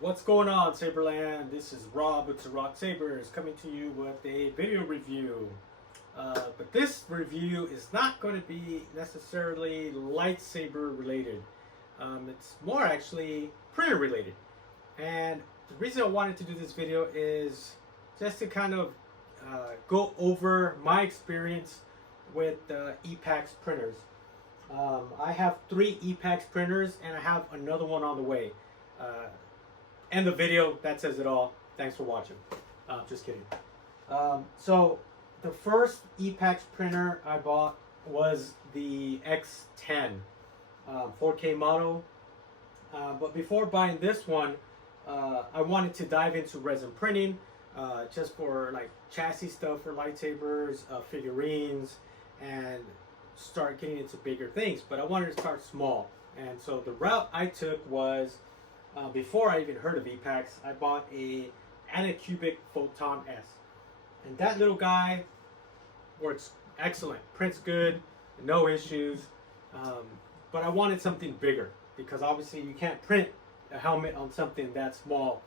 What's going on, Saberland? This is Rob with the Rock Sabers coming to you with a video review. But this review is not going to be necessarily lightsaber related. It's more actually printer related. And the reason I wanted to do this video is just to kind of go over my experience with Epax printers. I have 3 Epax printers and I have another one on the way. End the video, that says it all. Thanks for watching. Just kidding. So the first Epax printer I bought was the X10 4K model. But before buying this one, I wanted to dive into resin printing, just for like chassis stuff for lightsabers, figurines, and start getting into bigger things. But I wanted to start small, and so the route I took was, before I even heard of Epax, I bought a Anacubic Photon S, and that little guy works excellent, prints good, no issues. But I wanted something bigger because obviously you can't print a helmet on something that small.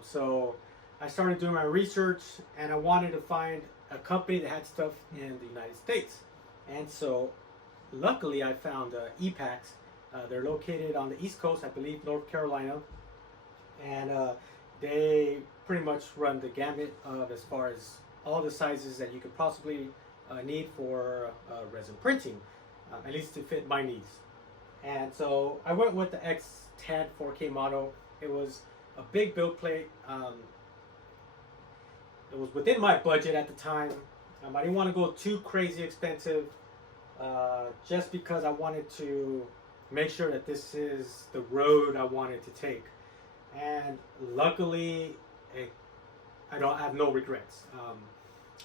So I started doing my research, and I wanted to find a company that had stuff in the United States. And so luckily I found Epax. They're located on the East Coast, I believe North Carolina, and they pretty much run the gamut of as far as all the sizes that you could possibly need for resin printing, at least to fit my needs. And so I went with the X10 4K model. It was a big build plate. It was within my budget at the time. I didn't want to go too crazy expensive, just because I wanted to make sure that this is the road I wanted to take. And luckily, I have no regrets.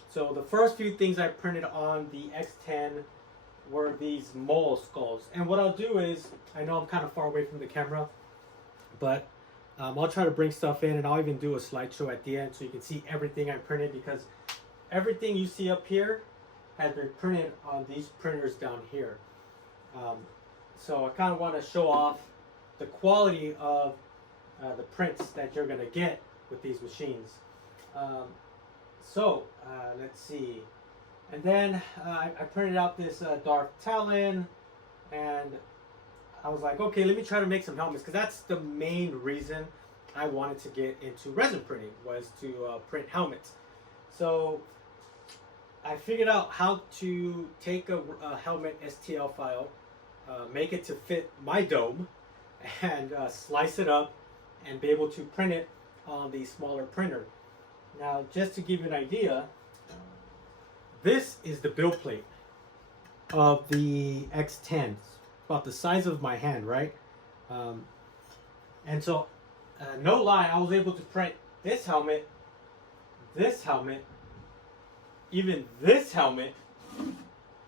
So the first few things I printed on the X10 were these mole skulls. And what I'll do is, I know I'm kind of far away from the camera, but I'll try to bring stuff in, and I'll even do a slideshow at the end so you can see everything I printed, because everything you see up here has been printed on these printers down here. So I kind of want to show off the quality of the prints that you're going to get with these machines. Let's see. And then I printed out this Darth Talon, and I was like, okay, let me try to make some helmets, because that's the main reason I wanted to get into resin printing, was to print helmets. So I figured out how to take a helmet STL file, make it to fit my dome, and slice it up and be able to print it on the smaller printer. Now, just to give you an idea, this is the build plate of the X10. It's about the size of my hand, right? And so, no lie, I was able to print this helmet, even this helmet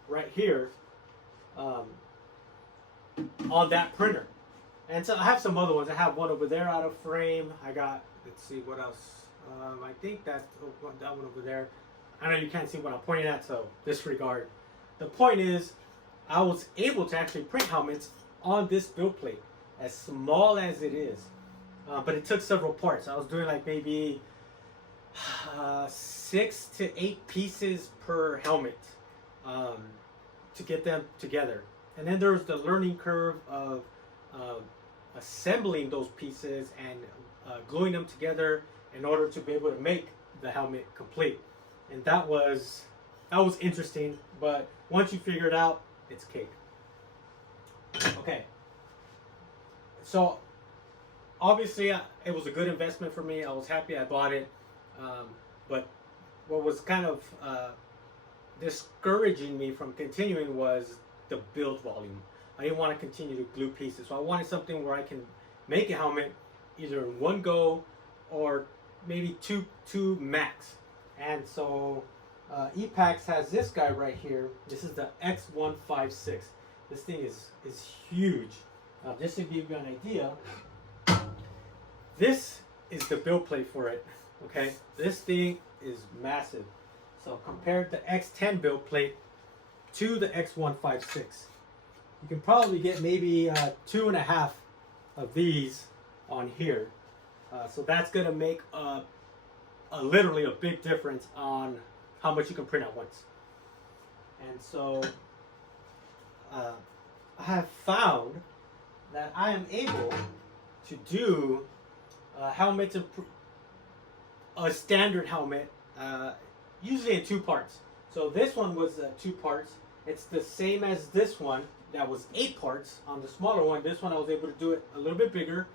right here, on that printer. And so I have some other ones. I have one over there out of frame. I got, let's see what else. I think that's that one over there. I know you can't see what I'm pointing at, so disregard. The point is, I was able to actually print helmets on this build plate, as small as it is. But it took several parts. I was doing like maybe 6 to 8 pieces per helmet to get them together. And then there's the learning curve of assembling those pieces and gluing them together in order to be able to make the helmet complete. And that was interesting, but once you figure it out, it's cake. Okay. So obviously it was a good investment for me. I was happy I bought it. But what was kind of discouraging me from continuing was the build volume. I didn't want to continue to glue pieces, so I wanted something where I can make a helmet either in one go or maybe two max. And so Epax has this guy right here. This is the x156. This thing is huge. Just to give you an idea, this is the build plate for it. Okay, this thing is massive. So compared the X10 build plate to the X156, you can probably get maybe 2.5 of these on here. So that's going to make literally a big difference on how much you can print at once. And so I have found that I am able to do helmets, a standard helmet, usually in 2 parts. So this one was 2 parts. It's the same as this one that was 8 parts on the smaller one. This one I was able to do it a little bit bigger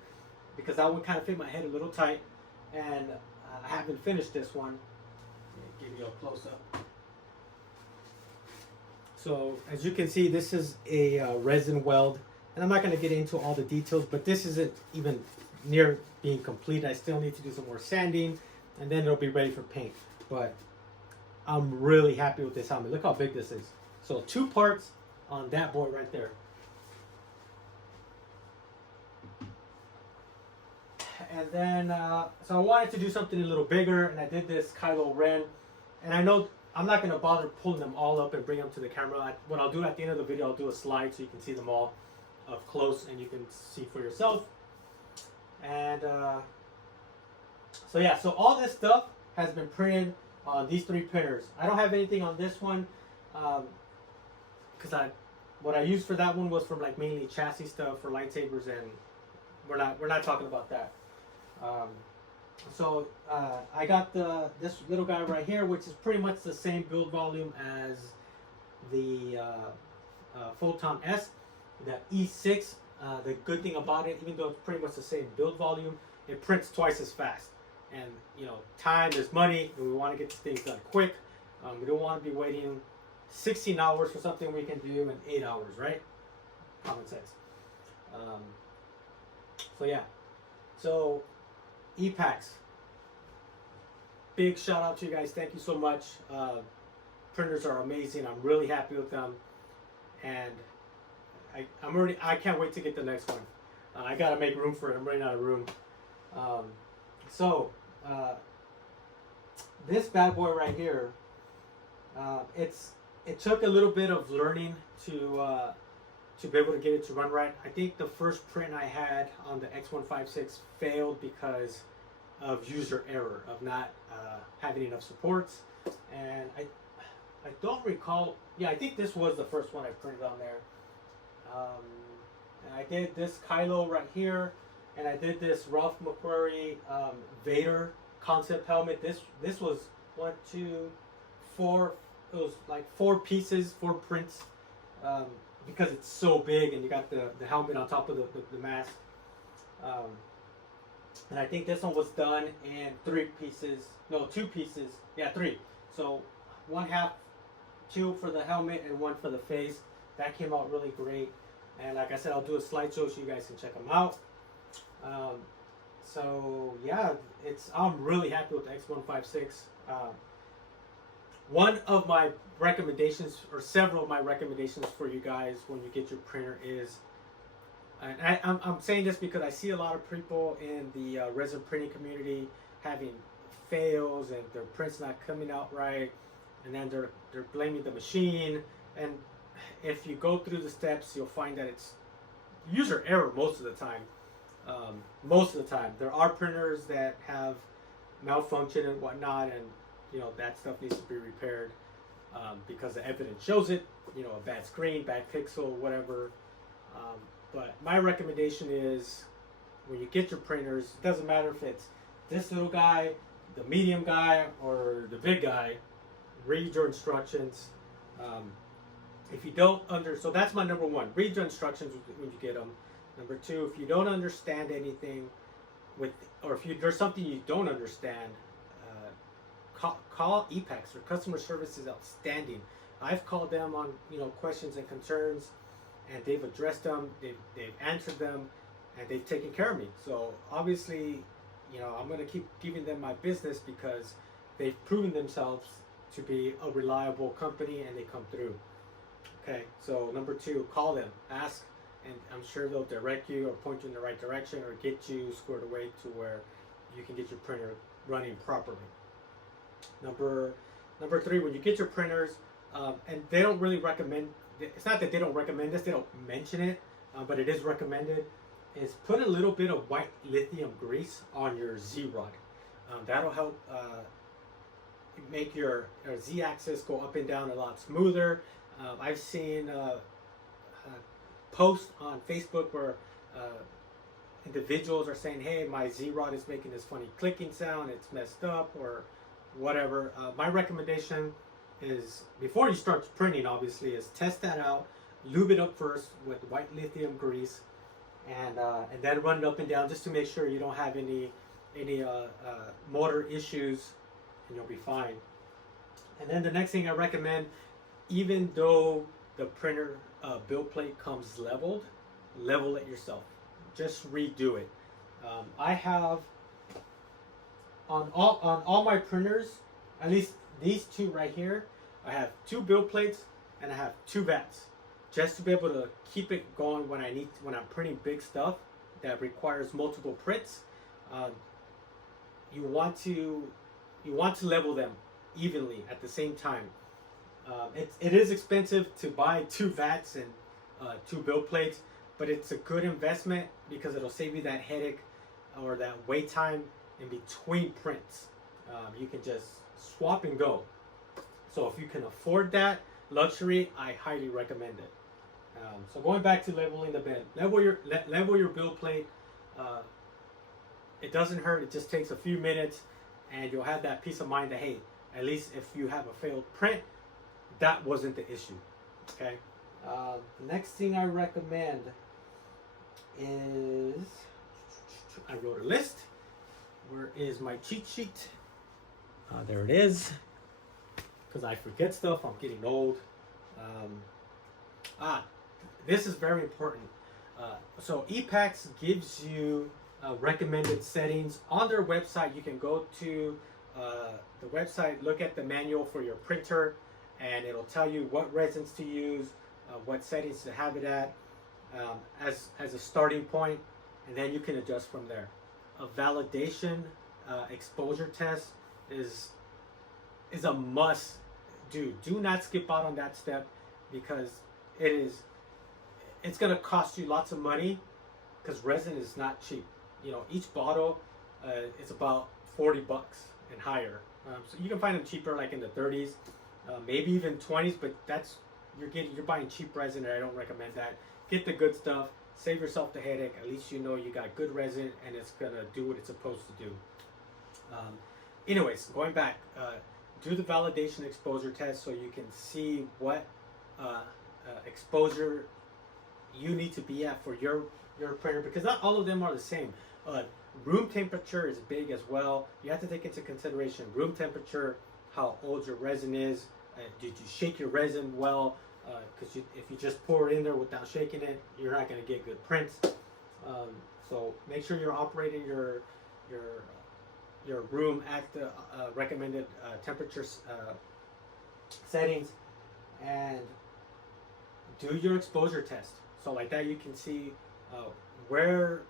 because that one kind of fit my head a little tight. And I haven't finished this one. Let me give you a close up. So as you can see, this is a resin weld. And I'm not going to get into all the details, but this isn't even near being complete. I still need to do some more sanding, and then it'll be ready for paint. But I'm really happy with this helmet. Look how big this is. So 2 parts on that boy right there. And then, so I wanted to do something a little bigger, and I did this Kylo Ren. And I know I'm not going to bother pulling them all up and bring them to the camera. What I'll do at the end of the video, I'll do a slide so you can see them all up close and you can see for yourself. And so yeah, so all this stuff has been printed on these 3 printers. I don't have anything on this one because what I used for that one was from like mainly chassis stuff for lightsabers, and we're not talking about that. So I got this little guy right here, which is pretty much the same build volume as the Photon S, the E6. The good thing about it, even though it's pretty much the same build volume, it prints twice as fast. And you know, time is money, and we want to get things done quick. We don't want to be waiting 16 hours for something we can do in 8 hours, right? Common sense. So yeah, so Epax, big shout out to you guys. Thank you so much. Printers are amazing. I'm really happy with them, and I can't wait to get the next one. I gotta make room for it. I'm running out of room. This bad boy right here, it took a little bit of learning to be able to get it to run right. I think the first print I had on the x156 failed because of user error, of not having enough supports. And I don't recall. Yeah, I think this was the first one I printed on there. And I did this Kylo right here, and I did this Ralph McQuarrie Vader concept helmet. This was 1, 2, 4. It was like 4 pieces, 4 prints, because it's so big, and you got the helmet on top of the mask. And I think this one was done in 3 pieces. No, 2 pieces. Yeah, 3. So 1/2, 2 for the helmet and 1 for the face. That came out really great. And like I said, I'll do a slideshow so you guys can check them out. So yeah, I'm really happy with the x156. One of my recommendations, or several of my recommendations for you guys when you get your printer is, and I'm saying this because I see a lot of people in the resin printing community having fails and their prints not coming out right, and then they're blaming the machine. And if you go through the steps, you'll find that it's user error most of the time. Most of the time, there are printers that have malfunction and whatnot, and you know that stuff needs to be repaired because the evidence shows it. You know, a bad screen, bad pixel, whatever. But my recommendation is, when you get your printers, it doesn't matter if it's this little guy, the medium guy, or the big guy. Read your instructions. If you don't so that's my number 1. Read your instructions when you get them. Number 2, if you don't understand anything or if there's something you don't understand, call Epax. Their customer service is outstanding. I've called them on questions and concerns, and they've addressed them, they've answered them, and they've taken care of me. So obviously, I'm going to keep giving them my business because they've proven themselves to be a reliable company, and they come through. Okay, so number 2, call them, ask, and I'm sure they'll direct you or point you in the right direction or get you squared away to where you can get your printer running properly. Number 3, when you get your printers, and they don't really recommend, it's not that they don't recommend this, they don't mention it, but it is recommended. is put a little bit of white lithium grease on your Z-rod. That'll help make your Z-axis go up and down a lot smoother. I've seen posts on Facebook where individuals are saying, hey, my Z-rod is making this funny clicking sound, it's messed up, or whatever. My recommendation is, before you start printing, obviously, is test that out, lube it up first with white lithium grease, and then run it up and down just to make sure you don't have any motor issues, and you'll be fine. And then the next thing I recommend, even though the printer build plate comes leveled, level it yourself. Just redo it. I have on all my printers, at least these two right here, I have 2 build plates and I have 2 vats, just to be able to keep it going when I'm printing big stuff that requires multiple prints. You want to level them evenly at the same time. It is expensive to buy 2 vats and 2 build plates, but it's a good investment because it'll save you that headache or that wait time in between prints. You can just swap and go. So if you can afford that luxury, I highly recommend it. So going back to leveling the bed, level your build plate. It doesn't hurt. It just takes a few minutes, and you'll have that peace of mind that, hey, at least if you have a failed print, that wasn't the issue. Okay. The next thing I recommend is, I wrote a list. Where is my cheat sheet? There it is. Because I forget stuff. I'm getting old. This is very important. So Epax gives you recommended settings on their website. You can go to the website, look at the manual for your printer, and it'll tell you what resins to use, what settings to have it at as a starting point, and then you can adjust from there. A validation exposure test is a must. Do not skip out on that step, because it's gonna cost you lots of money, because resin is not cheap. You know, each bottle is about $40 and higher. So you can find them cheaper, like in the 30s, maybe even 20s. But you're buying cheap resin, and I don't recommend that. Get the good stuff. Save yourself the headache. At least you know you got good resin, and it's gonna do what it's supposed to do. Anyways, going back, do the validation exposure test so you can see what exposure you need to be at for your printer, because not all of them are the same. Room temperature is big as well. You have to take into consideration room temperature, how old your resin is. Did you shake your resin well? Because if you just pour it in there without shaking it, you're not going to get good prints. So make sure you're operating your room at the recommended temperature settings, and do your exposure test. So like that, you can see where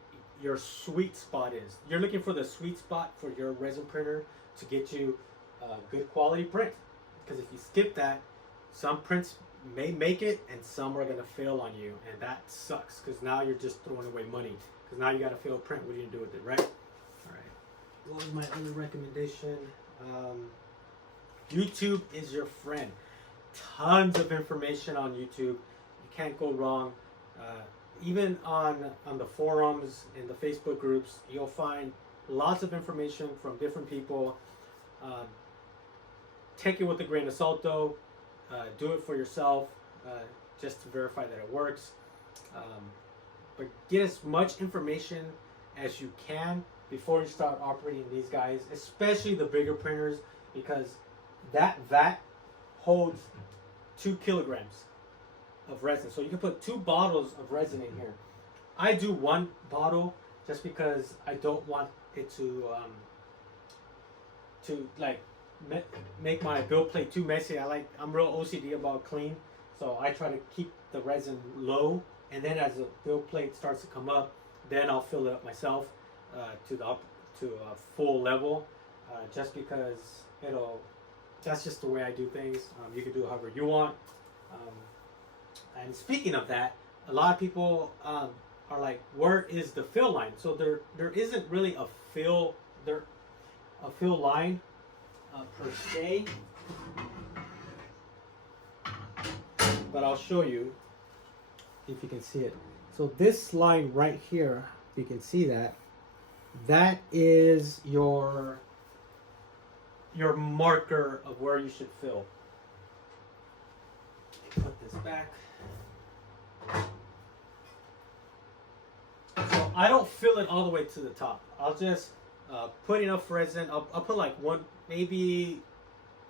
your sweet spot is. You're looking for the sweet spot for your resin printer to get you good quality print. Because if you skip that, some prints may make it and some are going to fail on you, and that sucks, because now you're just throwing away money, because now you got a failed print. What are you going to do with it, right? All right. What was my other recommendation? YouTube is your friend. Tons of information on YouTube. You can't go wrong. Even on the forums, in the Facebook groups, you'll find lots of information from different people. Take it with a grain of salt, though. Do it for yourself, just to verify that it works. But get as much information as you can before you start operating these guys, especially the bigger printers, because that vat holds 2 kilograms of resin. So you can put 2 bottles of resin in here. I do 1 bottle just because I don't want it to like make my build plate too messy. I'm real OCD about clean, so I try to keep the resin low, and then as the build plate starts to come up, then I'll fill it up myself to a full level, just because that's just the way I do things. You can do it however you want. And speaking of that, a lot of people are like, where is the fill line? So there isn't really a fill line per se, but I'll show you if you can see it. So this line right here, if you can see that, that is your marker of where you should fill. Put this back. So I don't fill it all the way to the top. I'll just put enough resin. I'll put like maybe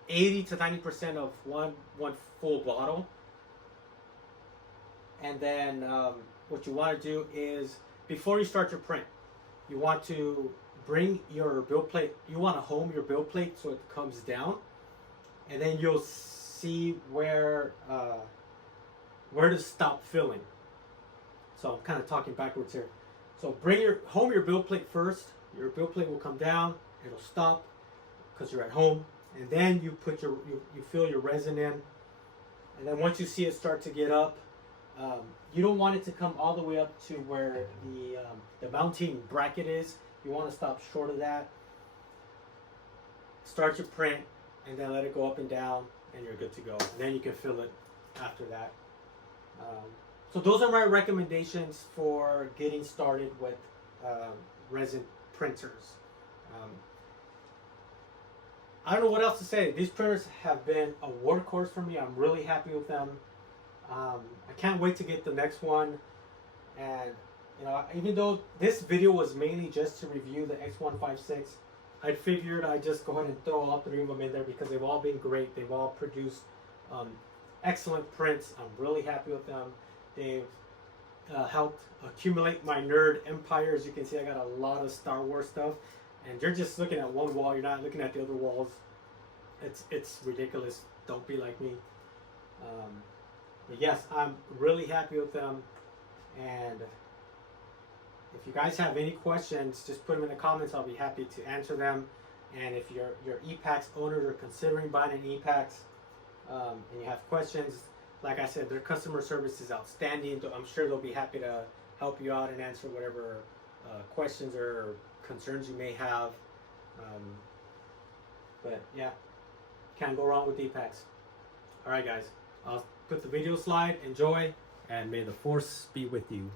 80 to 90% of one full bottle. And then what you want to do is, before you start your print, you want to bring your build plate. You want to home your build plate so it comes down, and then you'll see where to stop filling. So I'm kind of talking backwards here. So home your build plate first. Your build plate will come down. It'll stop because you're at home, and then you put you fill your resin in, and then once you see it start to get up, you don't want it to come all the way up to where the mounting bracket is. You want to stop short of that. Start your print, and then let it go up and down, and you're good to go. And then you can fill it after that. So those are my recommendations for getting started with resin printers. I don't know what else to say. These printers have been a workhorse for me. I'm really happy with them. I can't wait to get the next one. And even though this video was mainly just to review the X156, I figured I'd just go ahead and throw all three of them in there because they've all been great. They've all produced excellent prints. I'm really happy with them. They've helped accumulate my nerd empire. As you can see, I got a lot of Star Wars stuff, and you're just looking at one wall. You're not looking at the other walls. It's ridiculous. Don't be like me. But yes, I'm really happy with them. And if you guys have any questions, just put them in the comments. I'll be happy to answer them. And if you're Epax owners or considering buying an Epax, and you have questions, like I said, their customer service is outstanding. I'm sure they'll be happy to help you out and answer whatever questions or concerns you may have. But yeah, can't go wrong with Epax. All right, guys, I'll put the video slide. Enjoy, and may the force be with you.